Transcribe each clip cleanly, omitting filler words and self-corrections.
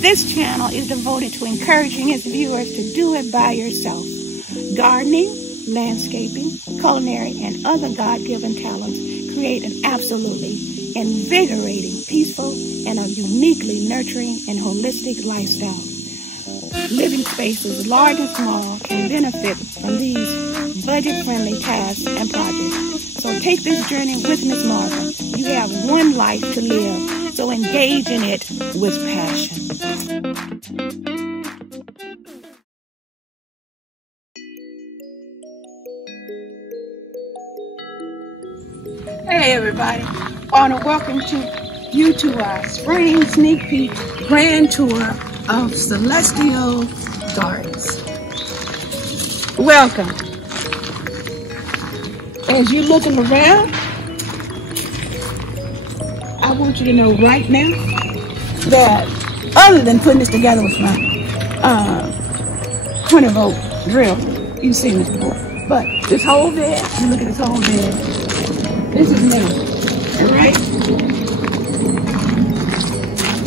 This channel is devoted to encouraging its viewers to do it by yourself. Gardening, landscaping, culinary, and other God-given talents create an absolutely invigorating, peaceful, and a uniquely nurturing and holistic lifestyle. Living spaces, large and small, can benefit from these budget-friendly tasks and projects. So take this journey with Miss Marva. You have one life to live, so engage in it with passion. Hey everybody, I want to welcome you to our spring sneak peek grand tour of Celestial Gardens. Welcome. As you're looking around, I want you to know right now that other than putting this together with my 20-volt drill, you've seen this before, but this whole bed, you look at this whole bed, this is me, alright?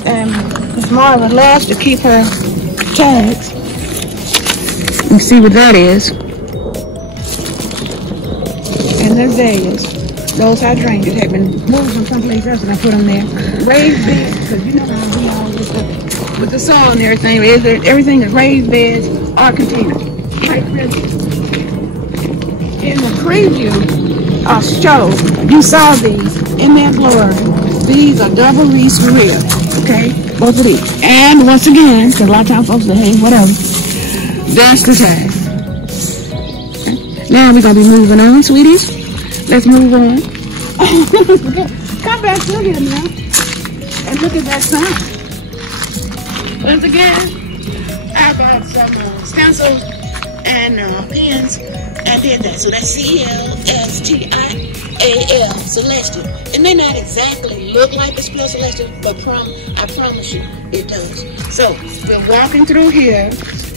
And Miss Marva loves to keep her tags. You see what that is. And the azaleas, those hydrangeas have been moved from someplace else and I put them there. Raised beds, because you know how we all with the soil and everything. Everything is raised beds or containers. In the preview show, you saw these in their glory. These are double Reese Real, okay? Both of these. And once again, because a lot of times folks say, hey, whatever, that's the tag. Okay. Now we're going to be moving on, sweeties. Let's move on. Come back to here now and look at that sign. Once again, I got some stencils and pens and did that. So that's Celstial, Celestial. It may not exactly look like it's pure Celestial, but I promise you it does. So we're walking through here,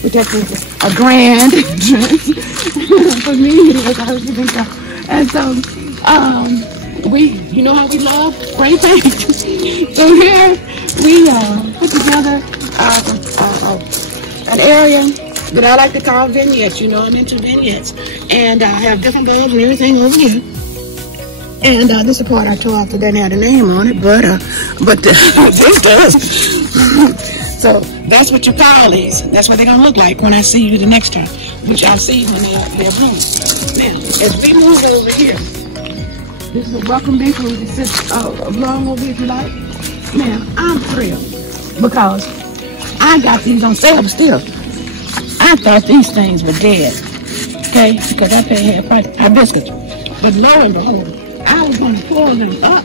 which is a grand entrance for me. And so you know how we love great things. So here we put together an area that I like to call vignettes. You know, I'm into vignettes. And I have different bulbs and everything over here. And this is the part I tore off that doesn't have the name on it, but this does. So that's what you call these. That's what they're going to look like when I see you the next time, which I'll see when they're blooming. Now, as we move over here, this is a welcome bakery that sits along over here if you like. Now, I'm thrilled because I got these on sale still. I thought these things were dead, okay, because I paid half price hibiscus. But lo and behold, I was going to pull them up,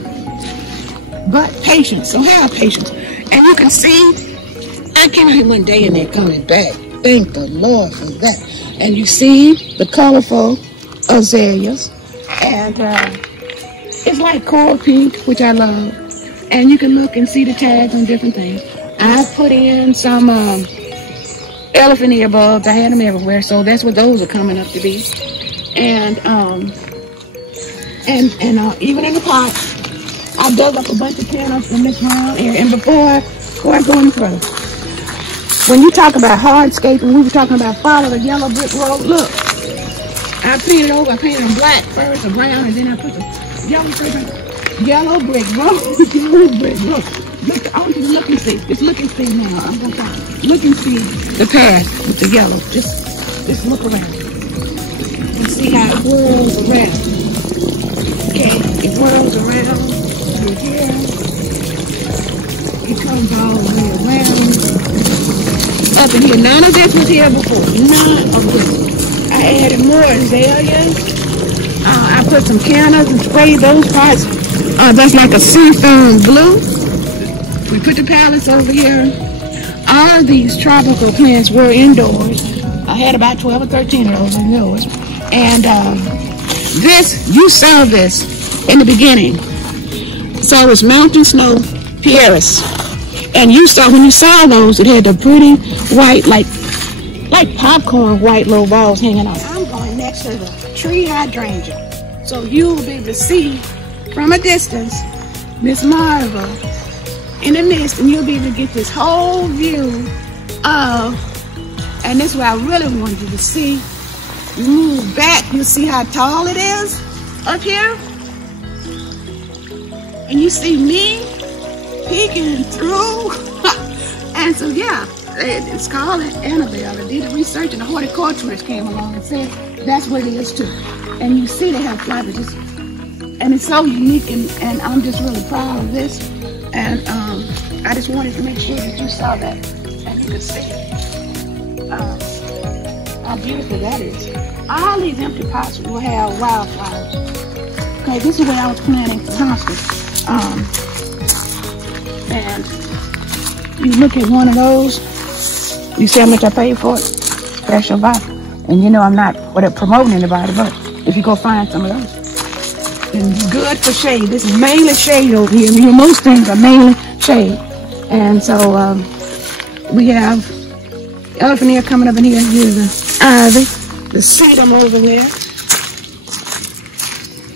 but patience, so have patience. And you can see, I came here one day and they're coming back. Thank the Lord for that. And you see the colorful azaleas, and it's like coral pink, which I love. And you can look and see the tags on different things. I put in some elephant ear bulbs. I had them everywhere, so that's what those are coming up to be. And even in the pot, I dug up a bunch of panels from this round area. And before I go any further, when you talk about hardscaping, we were talking about follow the yellow brick road. Look, I painted them black first or brown, and then I put the yellow brick road. Yellow brick road. Look, I want you to look and see. Just look and see now. I'm gonna talk. Look and see the path with the yellow. Just look around. You see how it whirls around. Okay, it whirls around through here. It comes all the way around. Up in here. None of this was here before. None of this. I added more azaleas. I put some cannas and sprayed those parts. That's like a seafoam blue. We put the pallets over here. All of these tropical plants were indoors. I had about 12 or 13 of those indoors. And you saw this in the beginning. So it's mountain snow pieris. And when you saw those, it had the pretty white, like popcorn white little balls hanging out. I'm going next to the tree hydrangea. So you'll be able to see from a distance Miss Marva in the midst, and you'll be able to get this whole view of, and this is what I really wanted you to see. You move back, you'll see how tall it is up here. And you see me peeking through. And so yeah, it's called Annabelle. I did research, and the horticulturist came along and said that's what it is too. And you see they have flowers, and it's so unique, and I'm just really proud of this. And I just wanted to make sure that you saw that and you could see how beautiful that is. All these empty pots will have wildflowers. Okay, this is where I was planting constantly. And you look at one of those, you see how much I paid for it? Special buy. And you know I'm not promoting anybody, but if you go find some of those, and it's good for shade. This is mainly shade over here. You know, most things are mainly shade. And so we have elephant ear coming up in here. Here's the ivy, the sedum over there,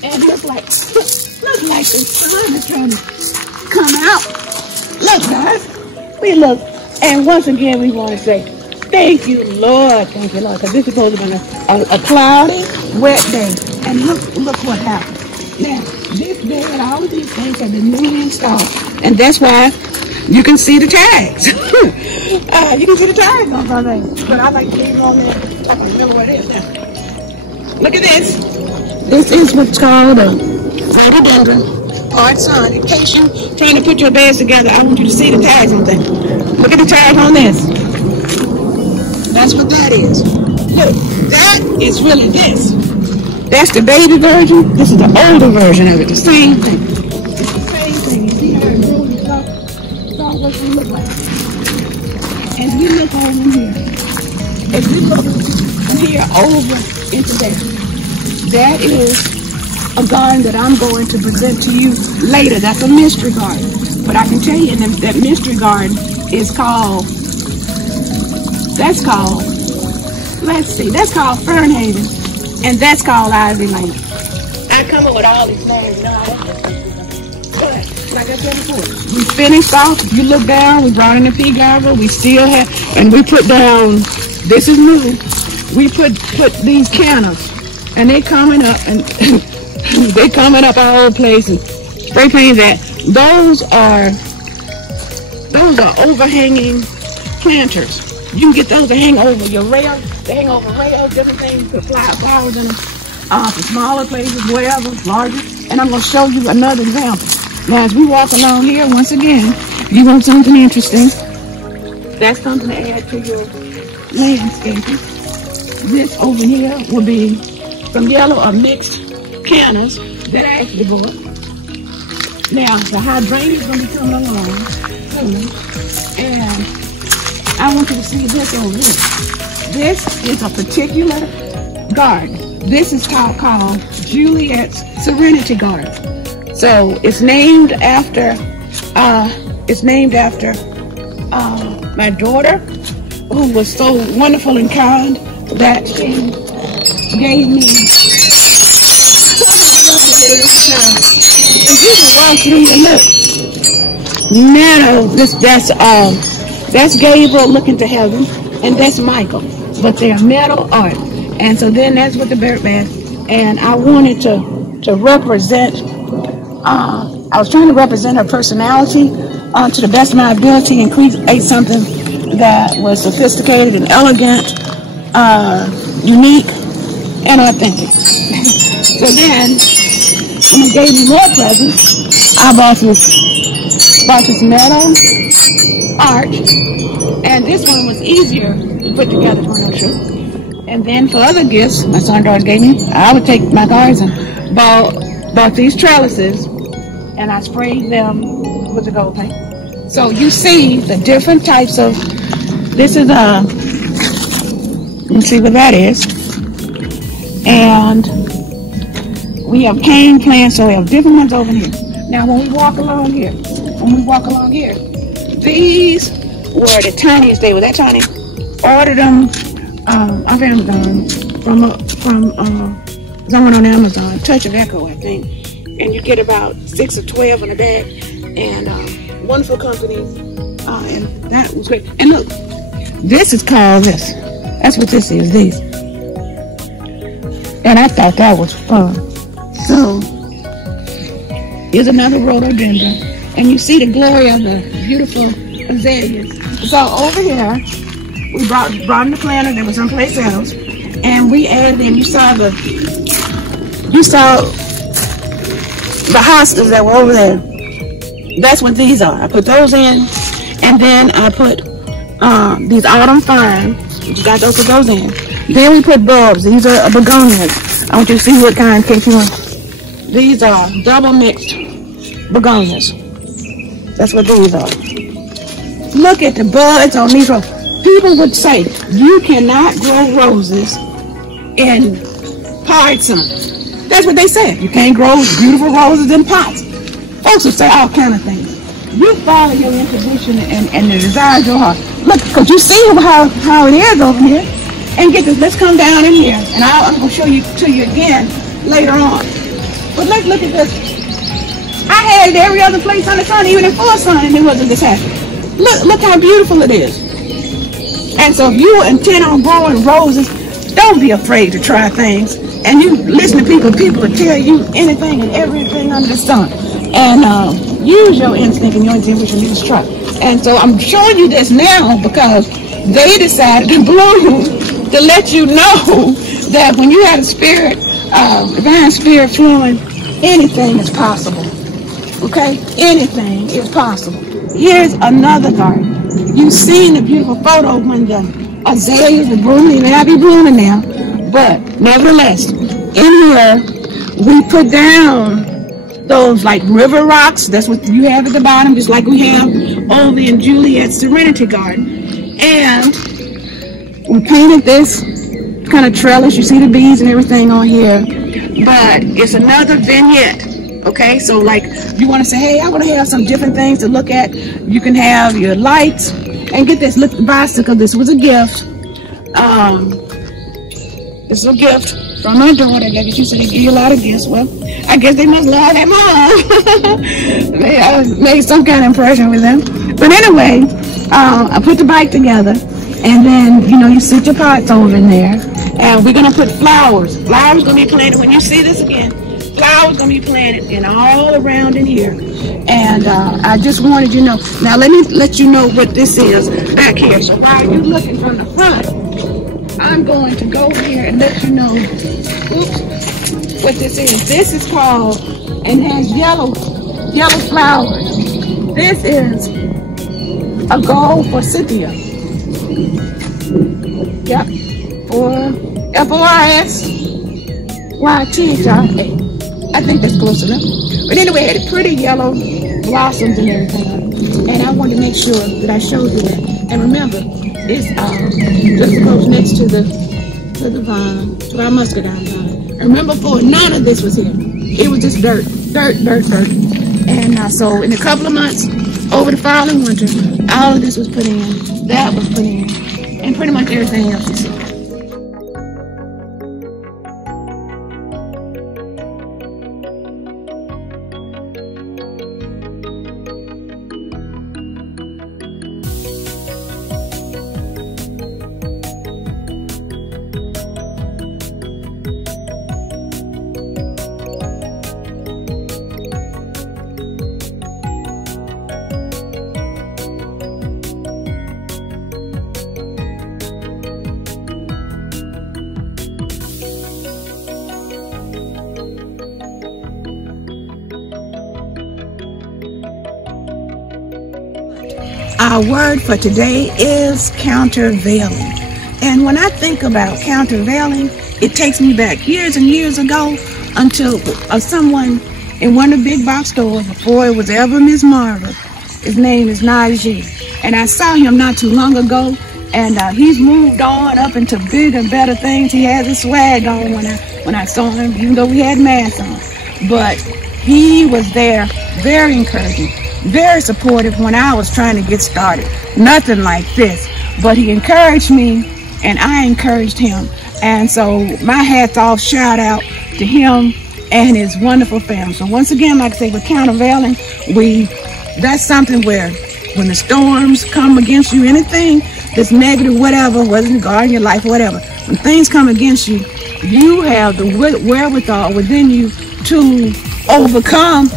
and look like the sun is trying to come out. Look, guys, we look, and once again we want to say thank you, Lord, because this is supposed to be a cloudy, wet day, and look what happened. Now, this bed, all of these things have been newly installed, and that's why you can see the tags. You can see the tags on something, but I like to leave it on there. I can remember what it is now. Look at this. This is what's called a rhododendron hard sun. In case you're trying to put your beds together, I want you to see the tags on things. Look at the tag on this. That's what that is. Look, that is really this. That's the baby version. This is the older version of it. The same thing. It's the same thing. You see how it grows and stuff? It's all what you look like. As we look over here, as we look from here over into that is a garden that I'm going to present to you later. That's a mystery garden. But I can tell you that mystery garden is called, that's called Fernhaven. And that's called Ivy Lane. I come up with all these names now. But, like I said before, we finished off. If you look down, we brought in the pea gravel. We still have, and we put down, this is new, we put these cannons, and they coming up, and they coming up all places. Spray paint that. Those are overhanging planters. You can get those to hang over your rail. They hang over rails, different things, put flowers in them, for smaller places, whatever, larger. And I'm going to show you another example. Now, as we walk along here, once again, if you want something interesting, that's something to add to your landscaping. This over here will be some yellow or mixed cannas that I actually bought. Now, the hydrangea is going to be coming along soon, and I want you to see this over here. This is a particular garden. This is called Juliet's Serenity Garden. So it's named after my daughter, who was so wonderful and kind that she gave me. If you can walk through and look, meadow. That's Gabriel looking to heaven, and that's Michael. But they're metal art, and so then that's what the bird bed. And I wanted to represent. I was trying to represent her personality to the best of my ability and create something that was sophisticated and elegant, unique, and authentic. So then, when they gave me more presents, I bought this metal art, and this one was easier to put together for no show. And then for other gifts, my son and daughter gave me, I would take my cards and bought these trellises, and I sprayed them with the gold paint. So you see the different types of, this is you see what that is. And we have cane plants, so we have different ones over here. Now when we walk along here, these were the tiniest. They were that tiny. Ordered them off Amazon from someone on Amazon, Touch of Echo, I think. And you get about 6 or 12 in a bag. And wonderful company, and that was great. And look, this is called this. That's what this is, these. And I thought that was fun. So, here's another rhododendron. And you see the glory of the beautiful azaleas. So over here, we brought in the planter that was someplace else. And we added in, you saw the hostas that were over there. That's what these are. I put those in. And then I put these autumn ferns. You got those, put those in. Then we put bulbs. These are begonias. I want you to see what kind in case you want. These are double mixed begonias. That's what these are. Look at the buds on these roses. People would say, you cannot grow roses in pots. That's what they said. You can't grow beautiful roses in pots. Folks will say all kind of things. You follow your intuition and the desire of your heart. Look, because you see how it is over here. And get this, let's come down in here. And I'm going to show you to you again later on. But let's look at this. I had it every other place on the sun, even in full sun, and it wasn't this happy. Look how beautiful it is. And so if you intend on growing roses, don't be afraid to try things. And you listen to people will tell you anything and everything under the sun. And use your instinct and your intuition, you just try. And so I'm showing you this now because they decided to bloom to let you know that when you have a spirit, divine spirit flowing, anything is possible. Okay? Anything is possible. Here's another garden. You've seen the beautiful photo when the azaleas were blooming. They may not be blooming now, but nevertheless, in here we put down those like river rocks. That's what you have at the bottom, just like we have over in Juliet's Serenity Garden. And we painted this kind of trellis. You see the bees and everything on here, but it's another vignette. Okay, so like you want to say, hey, I want to have some different things to look at. You can have your lights. And get this, look, the bicycle. This was a gift. This is a gift from my daughter. I guess you said they give you a lot of gifts. Well, I guess they must love their mom. I made some kind of impression with them. But anyway, I put the bike together. And then, you know, you sit your pots over in there. And we're going to put flowers. Flowers going to be planted. When you see this again, flowers going to be planted in all around in here. And I just wanted you to know. Now, let me let you know what this is back here. So while you're looking from the front, I'm going to go over here and let you know what this is. This is called, and has yellow flowers. This is a gold forsythia. Yep. Or F-O-R-S-Y-T-H-I-A. I think that's close enough. But anyway, it had pretty yellow blossoms and everything. And I wanted to make sure that I showed you that. And remember, it's just close next to the vine, to our muscadine vine. And remember, before, none of this was here. It was just dirt. And so in a couple of months, over the fall and winter, all of this was put in, that was put in, and pretty much everything else you see. Our word for today is countervailing. And when I think about countervailing, it takes me back years and years ago until someone in one of the big box stores, before it was ever Miss Marva. His name is Najee. And I saw him not too long ago, and he's moved on up into bigger, better things. He has his swag on when I saw him, even though we had masks on. But he was there, very encouraging, very supportive when I was trying to get started. Nothing like this, but he encouraged me and I encouraged him. And so my hat's off, shout out to him and his wonderful family. So once again, like I say, with countervailing, we that's something where when the storms come against you, anything that's negative, whatever, whether in God, your life, whatever, when things come against you, you have the wherewithal within you to overcome.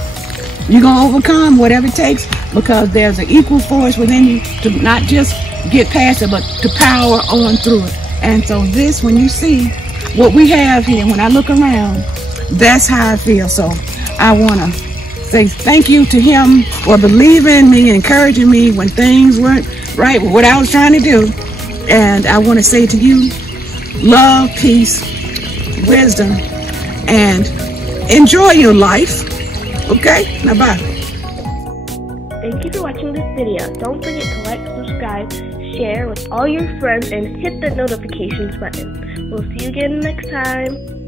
You're going to overcome whatever it takes, because there's an equal force within you to not just get past it, but to power on through it. And so this, when you see what we have here, when I look around, that's how I feel. So I want to say thank you to him for believing in me and encouraging me when things weren't right with what I was trying to do. And I want to say to you, love, peace, wisdom, and enjoy your life. Okay? Now bye. Thank you for watching this video. Don't forget to like, subscribe, share with all your friends, and hit the notifications button. We'll see you again next time.